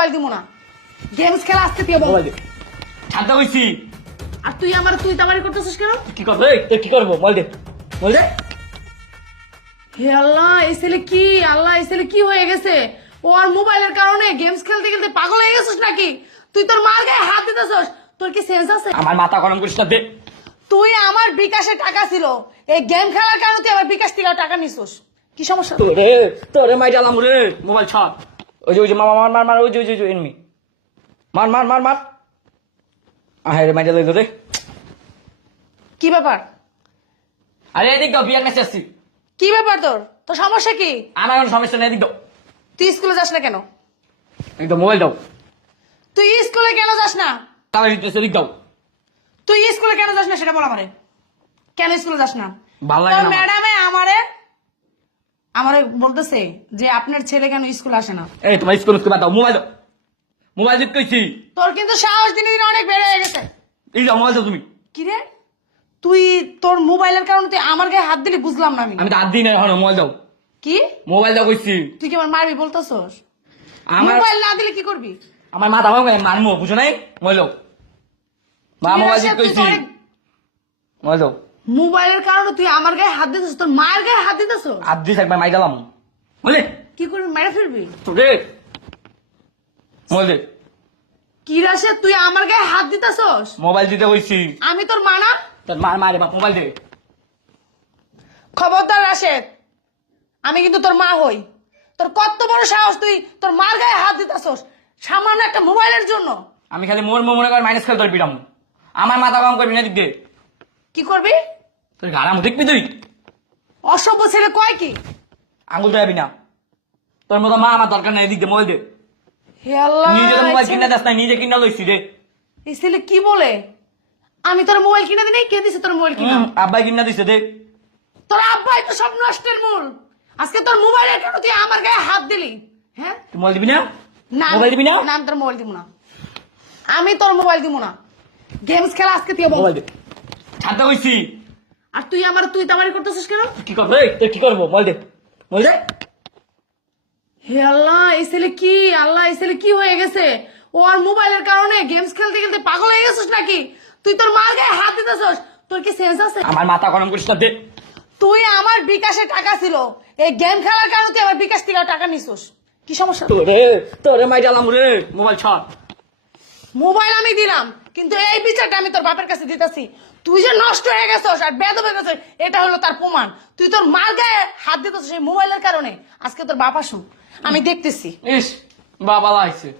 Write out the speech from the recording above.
Mobile দিব না। Games খেলা আসতে দিয়ে বল। মোবাইল দে। ঠান্ডা হইছি। আর তুই তামারি করতেছিস কেন? কি করবো? এই কি করবো? মোবাইল দে। মোবাইল দে। হে আল্লাহ, এই ছেলে কি? আল্লাহ, এই ছেলে কি হয়ে গেছে? ও আর মোবাইলের কারণে গেমস খেলতে খেলতে পাগল হয়ে গেছিস নাকি? তুই তোর মার গায়ে হাত দিতেছস? তোর কি সেন্স আছে? আমার মাথা গরম করিস না, দে। তুই আমার বিকাশে টাকা ছিল, এই গেম খেলার কারণে তুই আমার বিকাশ থেকে টাকা নিছিস। কি সমস্যা? তোরে মাই ডালাম রে। মোবাইল ছাড়। ওই যে মামা মার মার মার, ওই যে এনিমি। মার মার মার মার। আহে রে মাই ডালাই রে। কি ব্যাপার? আরে এদিক দাও, বিয়ার মেসে আসছি। কি ব্যাপার তোর? তোর সমস্যা কি? আমার কোনো সমস্যা নেই, এদিক দাও। তুই স্কুলে যাস না কেন? একদম মোবাইল দাও। তুই স্কুলে কেন যাস না? তাহলে এদিক দাও। তুই স্কুলে কেন যাস না সেটা বল আমারে। কেন স্কুলে যাস না? ভালো লাগে তোর না আমার। ম্যাডামে আমারে বলতেছে যে আপনার ছেলে কেন স্কুলে আসে না। এই তোমার স্কুল বাদ দাও, মোবাইল দাও। মোবাইল দিতে কইছি। তোর কিন্তু সাহস দিনে দিনে অনেক বেড়ে গেছে। এই দাও মোবাইল দাও তুমি। কি রে, তুই তোর মোবাইলের কারণে তুই আমার গায়ে হাত দিলি? বুঝলাম না আমি। আমি তো হাত দিই না এখন, মোবাইল দাও। কি মোবাইল দাও কইছি। তুই কি আমার মারবি বলতেছস? আমার মোবাইল না দিলে কি করবি? আমার মাথা ভাঙবে, মারমো, বুঝো নাই? মোবাইল দাও। মা মোবাইল দিতে তুই কইছি। তো অনেক- মোবাইল দাও। মোবাইলের কারণে তুই আমার গায়ে হাত দিতেছস, তোর মায়ের গায়ে হাত দিতেছস। হাত দিস একবার মাই ডালাম। বলে কি করবি? মেরে ফেলবি? তোরে মোবাইল দে। কি রাশে তুই আমার গায়ে হাত দিতেছস? মোবাইল দিতে কইছি। আমি তোর মা না? তোর মার মারে বাপ, মোবাইল দে। খবরদার রাশেদ, আমি কিন্তু তোর মা হই। তোর কত বড় সাহস, তুই তোর মার গায়ে হাত দিতেছস সামান্য একটা মোবাইলের জন্য। আমি খালি মোর মনে করে মাইনাস খেল তোর পিটাম। আমার মাথা গরম করবি না, দিক দে। কি করবি? তোর গাড়াম দেখবি তুই? অসভ্য ছেলে কয় কি? আঙুল দেখাবি না। তোর মতো মা আমার দরকার নেই, দিক দে মোবাইল দে। হে আল্লাহ, নিজে তো মোবাইল কিনা দেস নাই, নিজে কিনা লইছি রে। এই ছেলে কি বলে? আমি তোর মোবাইল কিনে দিই নাই? কে দিছে তোর মোবাইল কিনা? আব্বাই কিনা দিছে দে। তোর আব্বাই তো সব নষ্টের মূল। আজকে তোর মোবাইলের কেন তুই আমার গায়ে হাত দিলি? হ্যাঁ, তুই মোবাইল দিবি না? না মোবাইল দিবি না? না, আমি তোর মোবাইল দিব না। আমি তোর মোবাইল দিব না। গেমস খেলা আজকে তুই বল। মোবাইল দে। ছাড়তে কইছি। আর তুই তামারি করতেছিস কেন? কি করবো? এই তুই কি করবো? মোবাইল দে। মোবাইল দে। হে আল্লাহ, এই ছেলে কি? আল্লাহ, এই ছেলে কি হয়ে গেছে? ও আর মোবাইলের কারণে গেমস খেলতে খেলতে পাগল হয়ে গেছিস নাকি? তুই তোর মার গায়ে হাত দিতেছস? তোর কি সেন্স আছে? আমার মাথা গরম করিস না, দে। তুই আমার বিকাশে টাকা ছিল, এই গেম খেলার কারণে তুই আমার বিকাশ থেকে টাকা নিছিস। কি সমস্যা? তোরে মাই ডালাম রে। মোবাইল ছাড়। মোবাইল আমি দিলাম, কিন্তু এই বিচারটা আমি তোর বাপের কাছে দিতেছি। তুই যে নষ্ট হয়ে গেছস আর বেদব হয়ে গেছস, এটা হলো তার প্রমাণ। তুই তোর মার গায়ে হাত দিতেছস এই মোবাইলের কারণে। আজকে তোর বাপ আসুক, আমি দেখতেছি। ইস বাবা লাইছে।